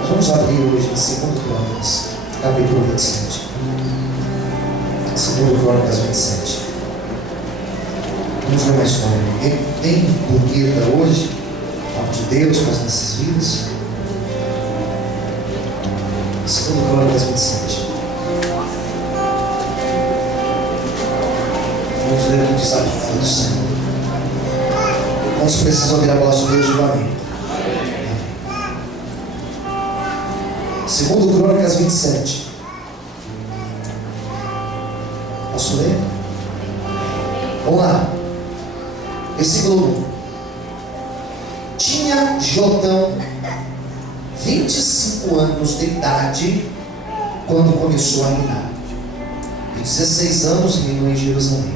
Nós vamos abrir hoje em 2 Crônicas, capítulo 27. 2 Crônicas 27. Vamos ver uma história bem bonita hoje, palavra de Deus para as nossas vidas. 2 Crônicas 27. Vamos ler o que diz a palavra do Senhor. Nós precisamos ouvir a voz de Deus, diga amém. 2 Crônicas 27. Posso ler? Vamos lá. Versículo 1. Tinha Jotão 25 anos de idade quando começou a reinar. E 16 anos reinou em Jerusalém.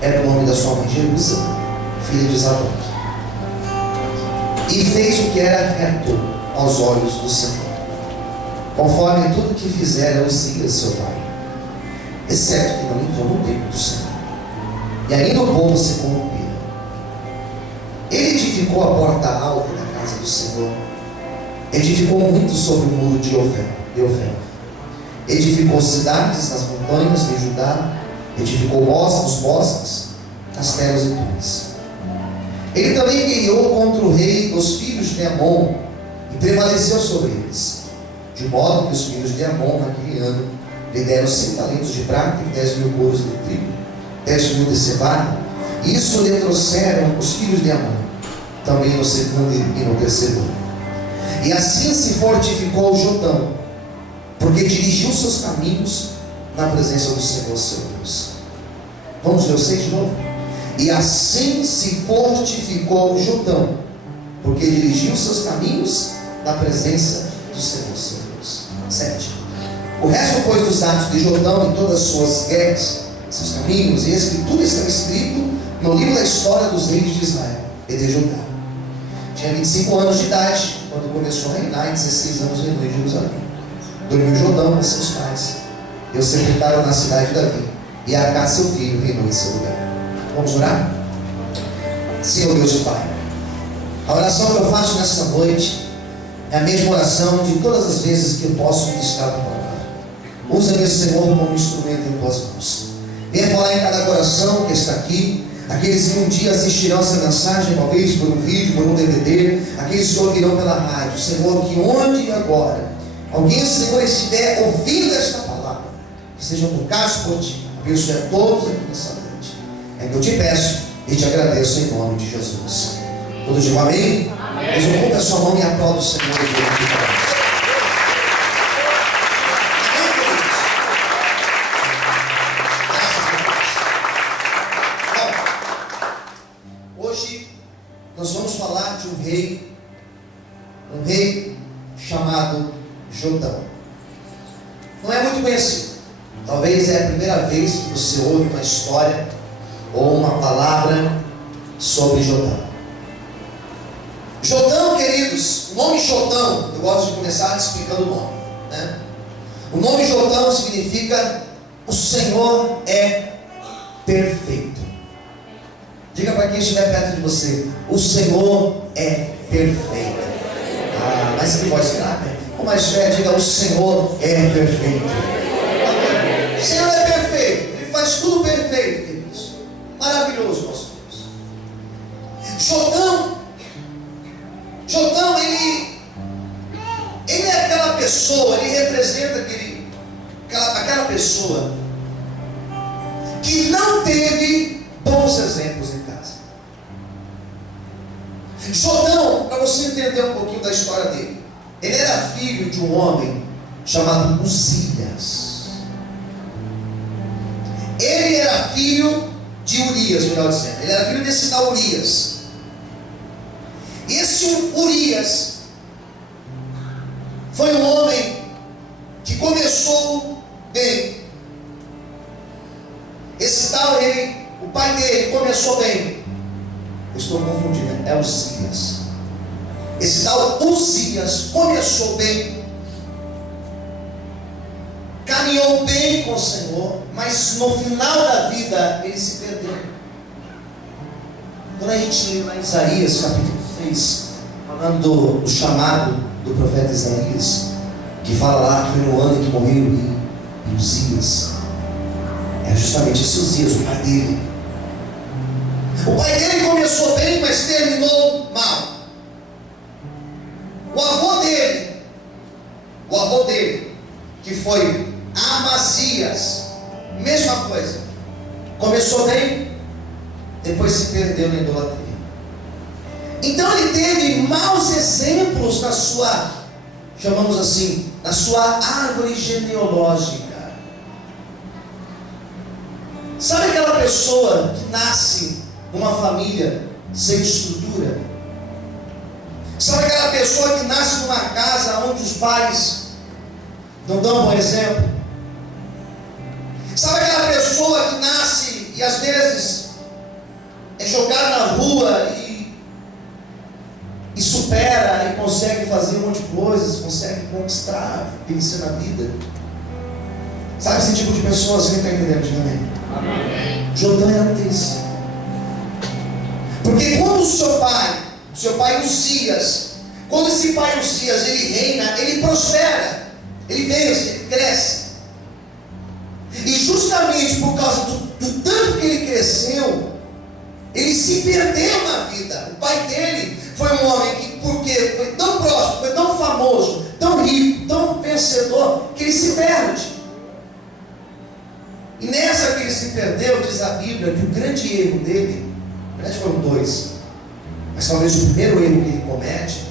Era o nome da sua mãe Jerusa, filha de Zadok. E fez o que era reto aos olhos do Senhor, conforme tudo que fizera Uzias seu pai, exceto que não entrou no templo do Senhor. E ainda o povo se corrompeu. Ele edificou a porta alta da casa do Senhor, edificou muito sobre o muro de Ofel, edificou cidades nas montanhas de Judá, edificou bosques, castelos e torres. Ele também guerreou contra o rei dos filhos de Amon e prevaleceu sobre eles, de modo que os filhos de Amon naquele ano lhe deram 100 talentos de prata e 10.000 bolos de trigo, 10.000 de cevada. Isso lhe trouxeram os filhos de Amon, também no segundo e no terceiro ano. E assim se fortificou Jotão, porque dirigiu seus caminhos na presença do Senhor seu Deus. Vamos ler o 6 de novo? E assim se fortificou Jotão, porque dirigiu seus caminhos na presença do Senhor seu Deus. 7. O resto, pois, dos atos de Jotão e todas as suas guerras, seus caminhos, e que tudo está escrito no livro da história dos reis de Israel e de Judá. Tinha 25 anos de idade quando começou a reinar, e 16 anos reinou em Jerusalém. Dormiu Jotão com seus pais, e o sepultaram na cidade de Davi, e Acá seu filho reinou em seu lugar. Vamos orar? Senhor Deus e Pai, a oração que eu faço nesta noite é a mesma oração de todas as vezes que eu posso ministrar a palavra. Usa-me, Senhor, como instrumento em tuas mãos. Venha falar em cada coração que está aqui, aqueles que um dia assistirão essa mensagem, talvez por um vídeo, por um DVD, aqueles que ouvirão pela rádio. Senhor, que onde e agora alguém, Senhor, estiver ouvindo esta palavra, que sejam tocados por Ti. Abençoe a todos aqui nessa noite. É que eu te peço e te agradeço em nome de Jesus. Todos digam amém? Amém. Ocupe a sua mão e aplaude o Senhor. Hoje nós vamos falar de um rei chamado Jotão. Não é muito conhecido. Talvez é a primeira vez que você ouve uma história ou uma palavra sobre Jotão. Jotão, queridos, o nome Jotão, eu gosto de começar explicando o nome, né? O nome Jotão significa o Senhor é perfeito. Diga para quem estiver perto de você: o Senhor é perfeito. Ah, mas que voz fraca. Com mais fé, diga: o Senhor é perfeito. O Senhor é perfeito, Ele faz tudo perfeito, queridos. Maravilhoso, nosso Deus. Jotão, ele é aquela pessoa, ele representa aquela pessoa que não teve bons exemplos em casa. Jotão, para você entender um pouquinho da história dele, ele era filho de um homem chamado Uzias. Ele era filho de Urias, melhor dizendo. Ele era filho desse tal Urias. E esse Urias foi um homem que começou bem. Esse tal rei, o pai dele começou bem. Eu estou confundindo, é Uzias. Esse tal Uzias começou bem, caminhou bem com o Senhor, mas no final da vida ele se perdeu. Quando a gente lê lá em Isaías capítulo 6, falando do chamado do profeta Isaías, que fala lá que foi no ano em que morreu em Uzias. É justamente esse Uzias, o pai dele. O pai dele começou bem, mas terminou mal. O avô dele, que foi Amazias, mesma coisa. Começou bem, depois se perdeu na idolatria. Então ele teve maus exemplos na sua, chamamos assim, na sua árvore genealógica. Sabe aquela pessoa que nasce numa família sem estrutura? Sabe aquela pessoa que nasce numa casa onde os pais não dão um bom exemplo? Sabe aquela pessoa que nasce e às vezes é jogada na rua e supera e consegue fazer um monte de coisas, consegue conquistar, vencer na vida? Sabe esse tipo de pessoas? Quem está entendendo? Diga amém. Amém. Jotão era desse. Porque quando o seu pai Uzias, quando esse pai Uzias ele reina, ele prospera, ele vence, ele cresce. E justamente por causa do tanto que ele cresceu, ele se perdeu na vida. O pai dele foi um homem que, porque foi tão próspero, foi tão famoso, tão rico, tão vencedor, que ele se perde. E nessa que ele se perdeu, diz a Bíblia que o grande erro dele, na verdade foram dois, mas talvez o primeiro erro que ele comete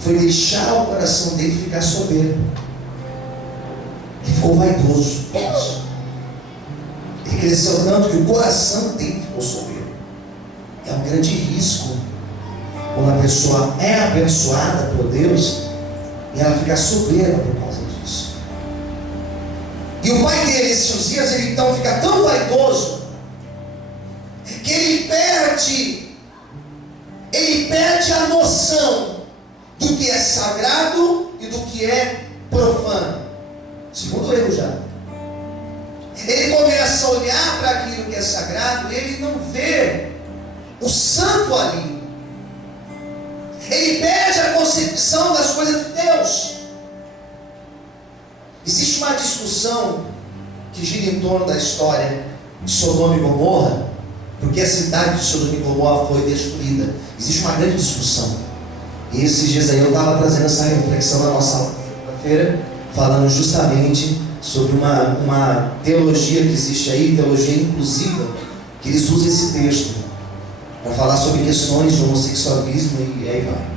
foi deixar o coração dele ficar soberbo. Ele ficou vaidoso. Ele cresceu tanto que o coração dele ficou soberbo. É um grande risco quando a pessoa é abençoada por Deus e ela fica soberba por causa disso. E o pai dele, esse Uzias, ele então fica tão vaidoso que ele perde a noção do que é sagrado e do que é profano. Segundo erro já. Ele começa a olhar para aquilo que é sagrado e ele não vê o santo ali. Ele perde a concepção das coisas de Deus. Existe uma discussão que gira em torno da história de Sodoma e Gomorra, porque a cidade de Sodoma e Gomorra foi destruída. Existe uma grande discussão. E esses dias aí eu estava trazendo essa reflexão na nossa segunda-feira, falando justamente sobre uma teologia que existe aí, teologia inclusiva, que eles usam esse texto para falar sobre questões de homossexualismo e aí vai.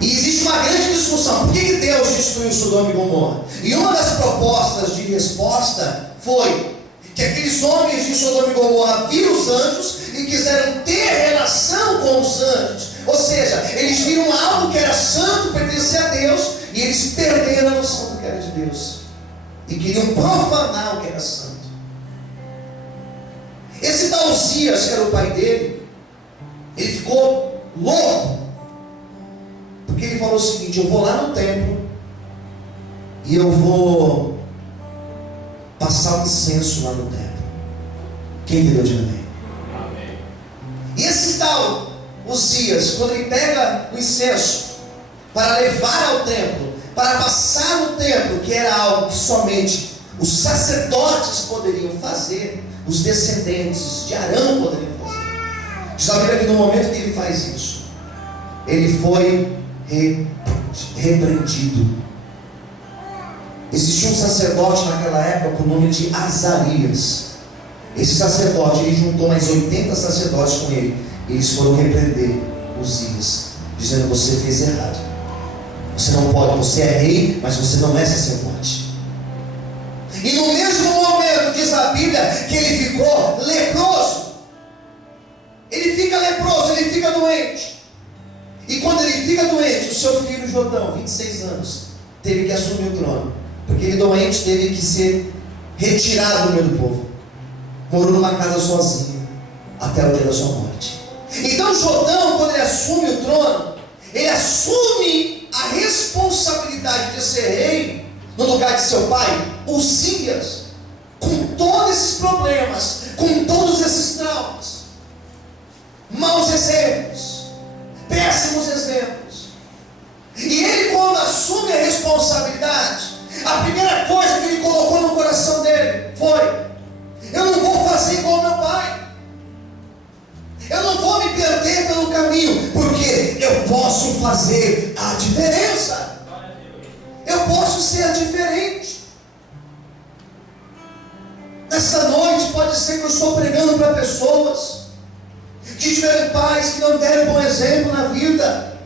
E existe uma grande discussão. Por que Deus destruiu Sodoma e Gomorra? E uma das propostas de resposta foi que aqueles homens de Sodoma e Gomorra viram os anjos e quiseram ter relação com os anjos. Ou seja, eles viram algo que era santo, pertencia a Deus, e eles perderam a noção do que era de Deus. E queriam profanar o que era santo. Esse tal Uzias, que era o pai dele, ele ficou louco. Porque ele falou o seguinte: eu vou lá no templo e eu vou passar o incenso lá no templo. Quem entendeu de amém? Amém. E esse tal Uzias, quando ele pega o incenso para levar ao templo, para passar no templo, que era algo que somente os sacerdotes poderiam fazer, os descendentes de Arão poderiam fazer. Diz a Bíblia que no momento que ele faz isso, ele foi repreendido. Existia um sacerdote naquela época com o nome de Azarias. Esse sacerdote, ele juntou mais 80 sacerdotes com ele. Eles foram repreender Uzias, dizendo: você fez errado. Você não pode, você é rei, mas você não é sacerdote. E no mesmo momento, diz a Bíblia, que ele ficou leproso. Ele fica leproso, ele fica doente. E quando ele fica doente, o seu filho Jotão, 26 anos, teve que assumir o trono. Porque ele doente teve que ser retirado do meio do povo. Morou numa casa sozinho, até o dia da sua morte. Então Jotão, quando ele assume o trono, ele assume a responsabilidade de ser rei, no lugar de seu pai, Uzias, com todos esses problemas, com todos esses traumas, maus exemplos, péssimos exemplos. E ele, quando assume a responsabilidade, a primeira coisa que ele colocou no coração dele foi: eu não vou fazer igual meu pai. Eu não vou me perder pelo caminho, porque eu posso fazer a diferença. Eu posso ser diferente. Nessa noite pode ser que eu estou pregando para pessoas que tiveram pais que não deram bom exemplo na vida.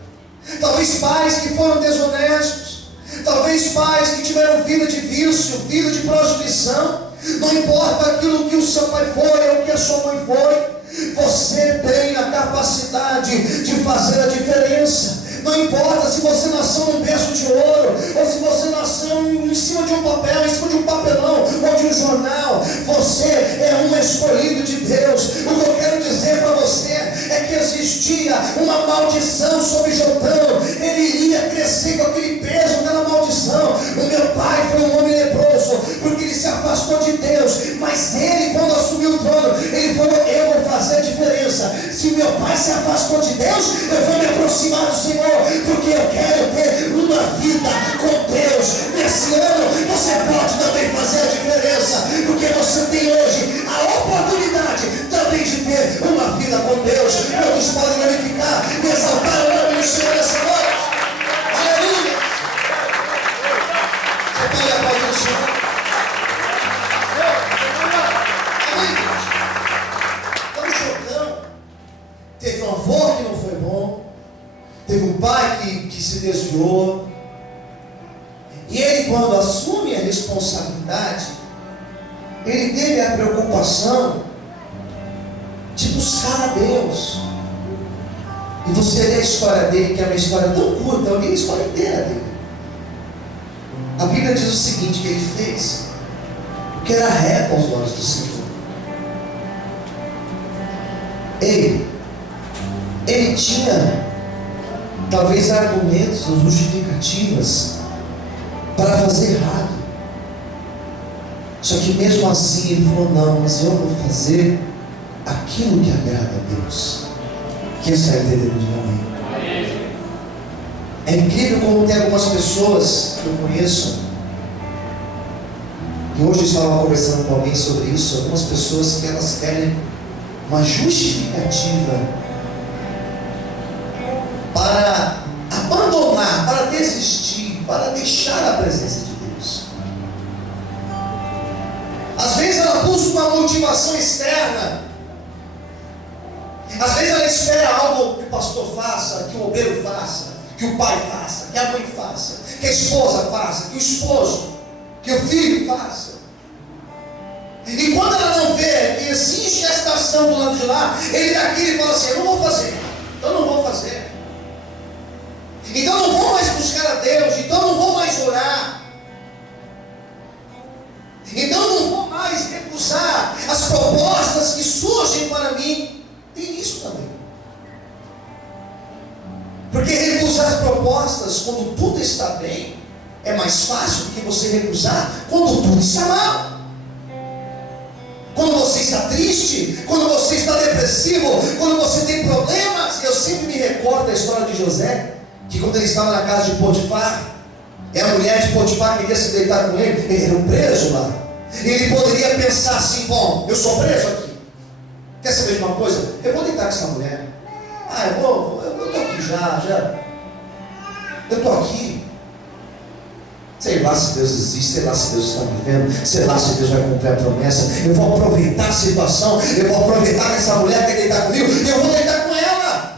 Talvez pais que foram desonestos. Talvez pais que tiveram vida de vício, vida de prostituição. Não importa aquilo que o seu pai foi ou que a sua mãe foi, você tem a capacidade de fazer a diferença. Não importa se você nasceu num berço de ouro, ou se você nasceu em cima de um papel, em cima de um papelão, ou de um jornal. Você é um escolhido de Deus. O que eu quero dizer para você é que existia uma maldição sobre Jotão. Ele iria crescer com aquele peso, aquela maldição. O meu pai foi um homem leproso, porque ele se afastou de Deus. Mas ele, quando assumiu o trono, ele falou: eu vou fazer a diferença. Se meu pai se afastou de Deus, eu vou me aproximar do Senhor, porque eu quero ter uma vida com Deus. Nesse ano você pode também fazer a diferença, porque você tem hoje a oportunidade também de ter uma vida com Deus. Todos podem glorificar e exaltar o nome do Senhor nessa noite. Aleluia! Você pode aplaudir o Senhor? Então Jotão teve um avô que não foi bom, teve um pai que se desviou, e ele, quando assume a responsabilidade, ele teve a preocupação de buscar a Deus. E você lê a história dele, que é uma história tão curta, eu li a história inteira dele. A Bíblia diz o seguinte, que ele fez o que era reto aos olhos do Senhor. Ele tinha talvez argumentos ou justificativas para fazer errado. Só que mesmo assim ele falou: não, mas eu vou fazer aquilo que agrada a Deus. Quem está entendendo de mim? É incrível como tem algumas pessoas que eu conheço, e hoje eu estava conversando com alguém sobre isso. Algumas pessoas que elas querem uma justificativa para abandonar, para desistir, para deixar a presença de Deus. Às vezes ela busca uma motivação externa. Às vezes ela espera algo que o pastor faça, que o obreiro faça, que o pai faça, que a mãe faça, que a esposa faça, que o esposo, que o filho faça. E quando ela não vê que existe a estação do lado de lá, ele daqui e fala assim: eu não vou fazer, então não vou fazer. Então não vou mais buscar a Deus, então não vou mais orar, então não vou mais recusar as propostas que surgem para mim. Tem isso também. Porque recusar as propostas quando tudo está bem é mais fácil do que você recusar quando tudo está mal. Quando você está triste, quando você está depressivo, quando você tem problemas. Eu sempre me recordo da história de José, que quando ele estava na casa de Potifar, e a mulher de Potifar queria se deitar com ele, ele era um preso lá. E ele poderia pensar assim: bom, eu sou preso aqui, quer saber de uma coisa? Eu vou deitar com essa mulher. Eu estou aqui já. Eu estou aqui. Sei lá se Deus existe, sei lá se Deus está me vendo, sei lá se Deus vai cumprir a promessa. Eu vou aproveitar a situação, eu vou aproveitar que essa mulher quer deitar comigo, e eu vou deitar com ela.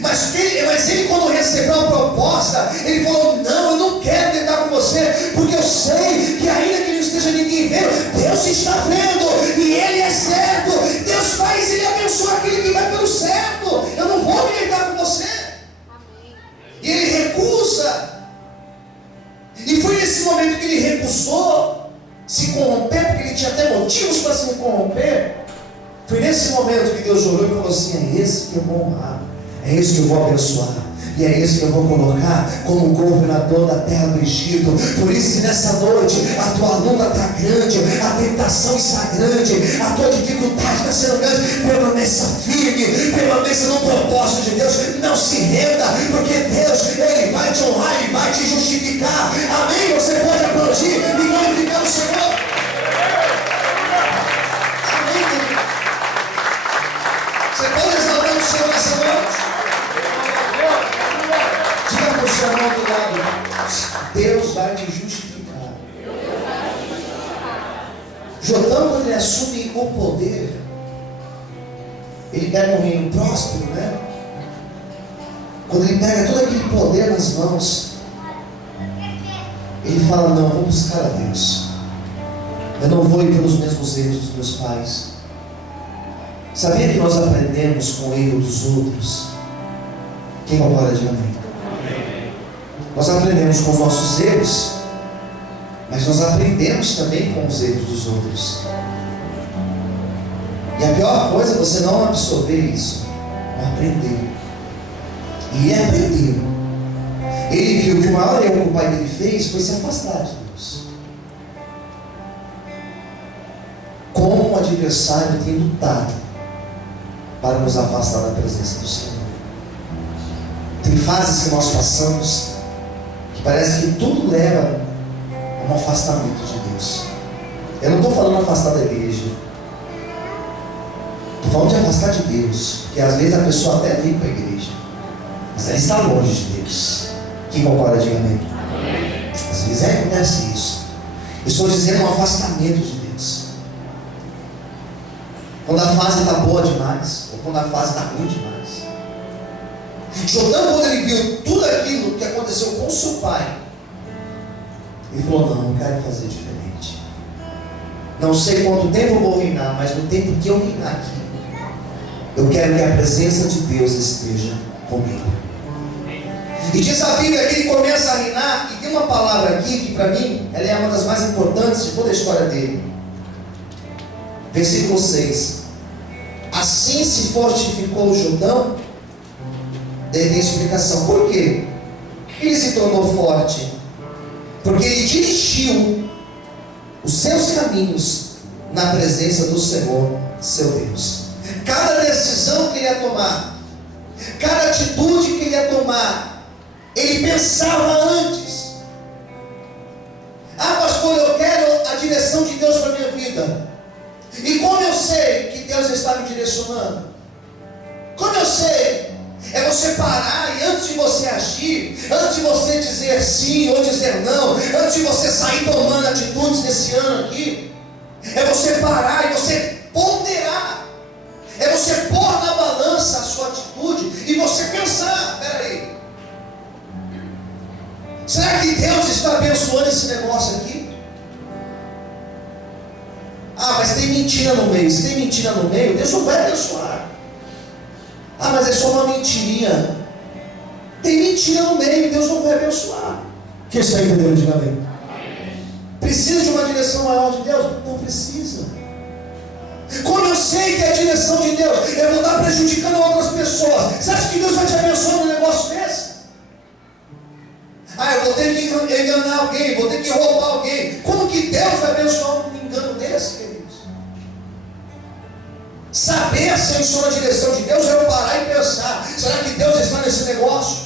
Mas ele, quando recebeu a proposta, ele falou: não, eu não quero deitar com você, porque eu sei que ainda que não esteja ninguém vendo, Deus está vendo, e Ele é certo. Deus faz, Ele abençoa aquele que vai pelo certo. Eu não vou me deitar com você. Amém. E ele recusa. E foi nesse momento que ele recusou se corromper, porque ele tinha até motivos para se corromper. Foi nesse momento que Deus olhou e falou assim: é esse que eu vou honrar, é esse que eu vou abençoar. E é isso que eu vou colocar como governador da terra do Egito. Por isso que nessa noite a tua luta está grande, a tentação está grande, a tua dificuldade está sendo grande. Permaneça firme, permaneça no propósito de Deus. Não se renda, porque Deus, Ele vai te honrar, Ele vai te justificar. Amém? Você pode aplaudir e glorificar o Senhor. Amém, querido? Você pode exaltar o Senhor nessa noite? Diga para o seu irmão do lado: Deus vai te justificar. Jotão, quando ele assume o poder, ele pega um reino próspero, né? Quando ele pega todo aquele poder nas mãos, ele fala: não, vou buscar a Deus. Eu não vou ir pelos mesmos erros dos meus pais. Sabia que nós aprendemos com o erro dos outros? Quem concorda, diga amém. Nós aprendemos com os nossos erros, mas nós aprendemos também com os erros dos outros. E a pior coisa é você não absorver isso, não aprender. E ele aprendeu. Ele viu que o maior erro que o pai dele fez foi se afastar de Deus. Como o adversário tem lutado para nos afastar da presença do Senhor. Tem fases que nós passamos que parece que tudo leva a um afastamento de Deus. Eu não estou falando afastar da igreja, estou falando de afastar de Deus, porque às vezes a pessoa até vem para a igreja, mas ela está longe de Deus. Quem concorda, diga amém. Às vezes acontece isso. Eu estou dizendo um afastamento de Deus. Quando a fase está boa demais, ou quando a fase está ruim demais. Jotão, quando ele viu tudo aquilo que aconteceu com seu pai, ele falou: não, eu quero fazer diferente. Não sei quanto tempo eu vou reinar, mas no tempo que eu reinar aqui, eu quero que a presença de Deus esteja comigo. E diz a Bíblia que ele começa a reinar, e tem uma palavra aqui que para mim, ela é uma das mais importantes de toda a história dele. Versículo 6. Assim se fortificou Jotão. Daí tem explicação. Por quê? Ele se tornou forte porque ele dirigiu os seus caminhos na presença do Senhor, seu Deus. Cada decisão que ele ia tomar, cada atitude que ele ia tomar, ele pensava antes. Ah, pastor, eu quero a direção de Deus para a minha vida. E como eu sei que Deus está me direcionando? Como eu sei? É você parar e antes de você agir, antes de você dizer sim ou dizer não, antes de você sair tomando atitudes nesse ano aqui, é você parar e você ponderar, é você pôr na balança a sua atitude e você pensar: peraí, será que Deus está abençoando esse negócio aqui? Ah, mas tem mentira no meio. Se tem mentira no meio, Deus não vai abençoar. Ah, mas é só uma mentirinha. Tem mentira no meio, Deus não vai abençoar. Quem está entendendo? Diga amém. Precisa de uma direção maior de Deus? Não precisa. Como eu sei que é a direção de Deus, eu vou estar prejudicando outras pessoas. Você acha que Deus vai te abençoar num negócio desse? Ah, eu vou ter que enganar alguém, vou ter que roubar alguém. Como que Deus vai abençoar um engano desse, queridos? Saber se eu estou na direção de Deus é eu parar e pensar: será que Deus está nesse negócio?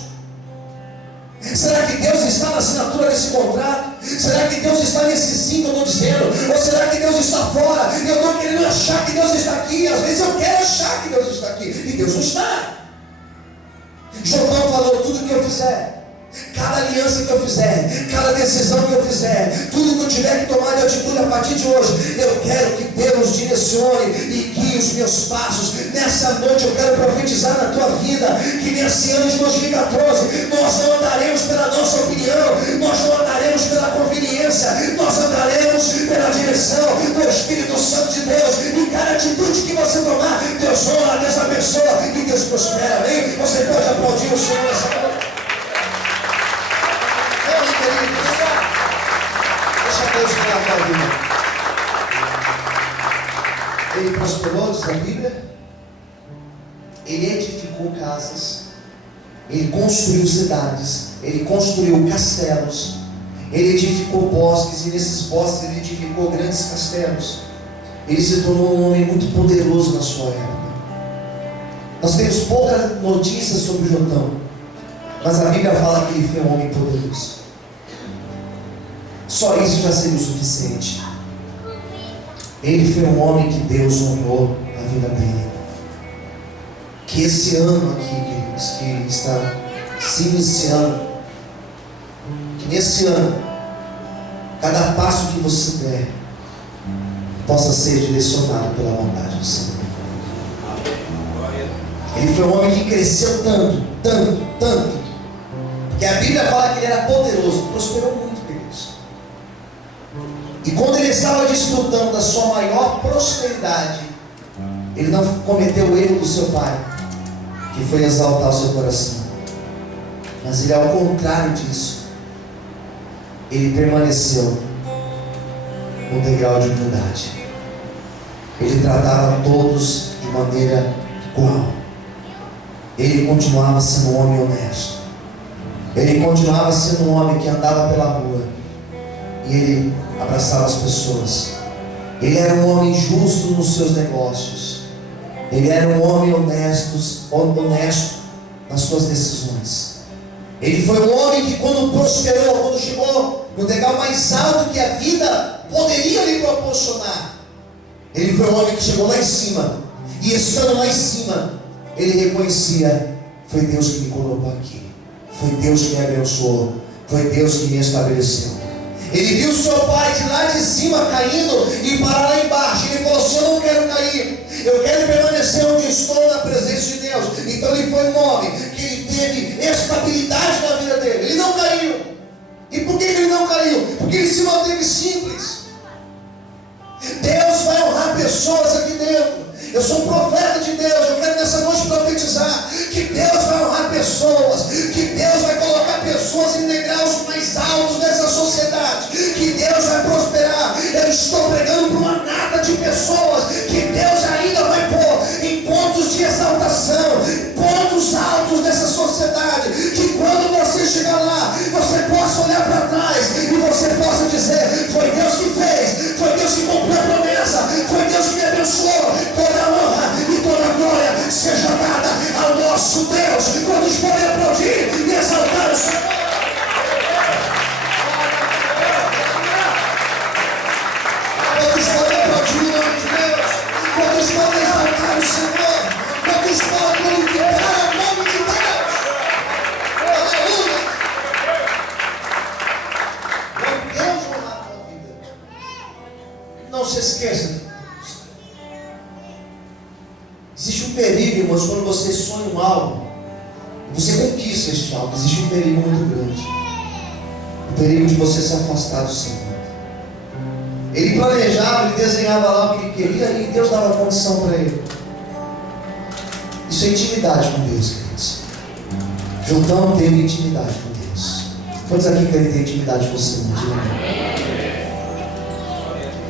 Será que Deus está na assinatura desse contrato? Será que Deus está nesse sim que eu estou dizendo? Ou será que Deus está fora? E eu estou querendo achar que Deus está aqui. Às vezes eu quero achar que Deus está aqui e Deus não está. Jotão falou: tudo que eu fizer, cada aliança que eu fizer, cada decisão que eu fizer, tudo que eu tiver que tomar de atitude a partir de hoje, eu quero que Deus direcione e guie os meus passos. Nessa noite eu quero profetizar na tua vida que nesse ano de 2014 nós não andaremos pela nossa opinião, nós não andaremos pela conveniência, nós andaremos pela direção do Espírito Santo de Deus. E cada atitude que você tomar, Deus honra, Deus abençoa e Deus prospera. Amém? Você pode aplaudir o Senhor nessa noite. Deixa Deus ganhar a tua vida. Ele prosperou, diz a Bíblia. Ele edificou casas. Ele construiu cidades, ele construiu castelos, ele edificou bosques, e nesses bosques ele edificou grandes castelos. Ele se tornou um homem muito poderoso na sua época. Nós temos poucas notícias sobre Jotão, mas a Bíblia fala que ele foi um homem poderoso. Só isso já seria o suficiente. Ele foi um homem que Deus honrou na vida dele. Que esse ano aqui, queridos, que está se iniciando, que nesse ano, cada passo que você der possa ser direcionado pela vontade do Senhor. Ele foi um homem que cresceu tanto, que a Bíblia fala que ele era poderoso, prosperou muito, queridos. E quando ele estava desfrutando da sua maior prosperidade, ele não cometeu o erro do seu pai, que foi exaltar o seu coração. Mas ele, ao contrário disso, ele permaneceu no degrau de humildade. Ele tratava todos de maneira igual. Ele continuava sendo um homem honesto. Ele continuava sendo um homem que andava pela rua e ele abraçava as pessoas. Ele era um homem justo nos seus negócios. Ele era um homem honesto nas suas decisões. Ele foi um homem que, quando prosperou, quando chegou no degrau mais alto que a vida poderia lhe proporcionar, ele foi um homem que chegou lá em cima. E estando lá em cima, ele reconhecia: foi Deus que me colocou aqui, foi Deus que me abençoou, foi Deus que me estabeleceu. Ele viu seu pai de lá de cima caindo e parar lá embaixo. Ele falou assim: eu não quero cair, eu quero permanecer onde estou, na presença de Deus. Então ele foi um homem que ele teve estabilidade na vida dele. Ele não caiu. E por que ele não caiu? Porque ele se manteve simples. Deus vai honrar pessoas aqui dentro. Eu sou um profeta de Deus. Eu quero nessa noite profetizar que Deus vai honrar pessoas, que Deus vai colocar pessoas em degraus mais altos dessa sociedade, que Deus vai prosperar. Eu estou pregando para uma nata de pessoas que Deus ainda vai pôr em pontos de exaltação, pontos altos dessa sociedade, que quando você chegar lá, você possa olhar para trás e você possa dizer: foi Deus que fez, foi Deus que cumpriu a promessa, foi Deus que me abençoou. Toda honra e toda glória seja dada ao nosso Deus. Quando podem aplaudir e exaltar o Senhor. Quantos podem aplaudir o nome de Deus? Quantos podem exaltar o Senhor? Quantos podem glorificar o nome de Deus? Aleluia! Quando Deus honrar a tua vida, não se esqueça. Existe um perigo, irmãos, quando você sonha um algo, você conquista este algo. Existe um perigo muito grande. O perigo de você se afastar do Senhor. Ele planejava, ele desenhava lá o que ele queria e Deus dava condição para ele. Isso é intimidade com Deus, queridos. Jotão teve intimidade com Deus. Quantos aqui querem ter intimidade com o Senhor?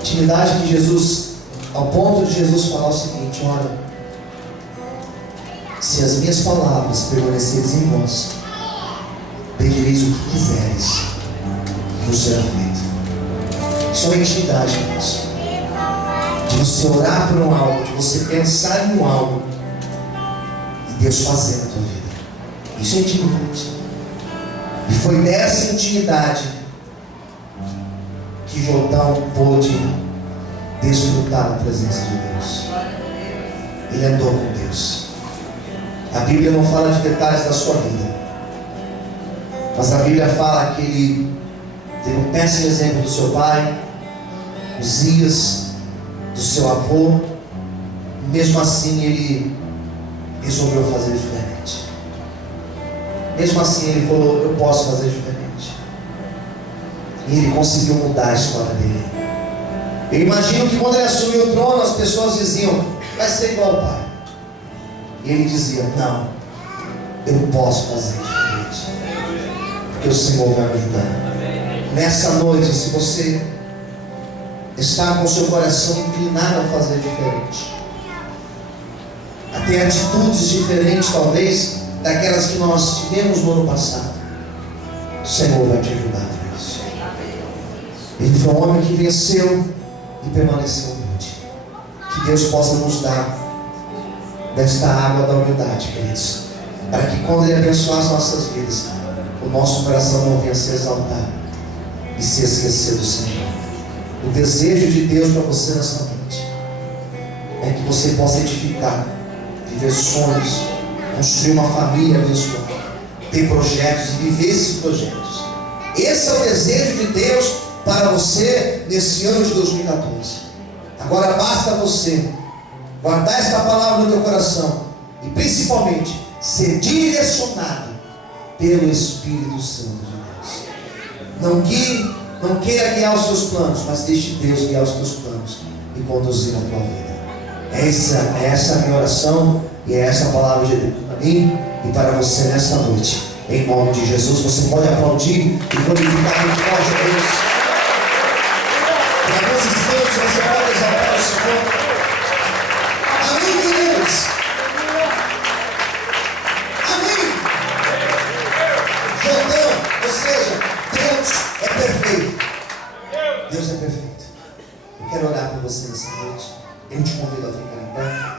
Intimidade que Jesus, ao ponto de Jesus falar o seguinte: olha, se as minhas palavras permanecerem em vós, pedireis o que quiseres, e vos será feito. Isso é intimidade, irmãos. De você orar por um algo, de você pensar em um algo, e Deus fazer na tua vida. Isso é intimidade. E foi dessa intimidade que Jotão pôde desfrutar da presença de Deus. Ele andou com Deus. A Bíblia não fala de detalhes da sua vida, mas a Bíblia fala que ele teve um péssimo exemplo do seu pai, Uzias, do seu avô. Mesmo assim ele resolveu fazer diferente. Mesmo assim ele falou: eu posso fazer diferente. E ele conseguiu mudar a história dele. Eu imagino que quando ele assumiu o trono, as pessoas diziam: vai ser igual ao pai. E ele dizia: não, eu posso fazer diferente, porque o Senhor vai me ajudar. Nessa noite, se você está com o seu coração inclinado a fazer diferente, a ter atitudes diferentes talvez daquelas que nós tivemos no ano passado, o Senhor vai te ajudar a isso. Ele foi um homem que venceu e permaneceu humilde. Que Deus possa nos dar desta água da humildade, queridos, para que quando Ele abençoar as nossas vidas, o nosso coração não venha se exaltar e se esquecer do Senhor. O desejo de Deus para você nessa noite é que você possa edificar, viver sonhos, construir uma família abençoada, ter projetos e viver esses projetos. Esse é o desejo de Deus para você nesse ano de 2014. Agora basta você guardar esta palavra no teu coração e principalmente ser direcionado pelo Espírito Santo de Deus. Não queira guiar os seus planos, mas deixe Deus guiar os teus planos e conduzir a tua vida. Essa é a minha oração e é essa a palavra de Deus para mim e para você nessa noite. Em nome de Jesus, você pode aplaudir e glorificar muito forte a Deus. Em alguns instantes você pode exaltar o Senhor. Amém, queridos? Amém. Jordão, ou seja, Deus é perfeito. Deus é perfeito. Eu quero orar por você nessa noite. Eu te convido a ficar em pé.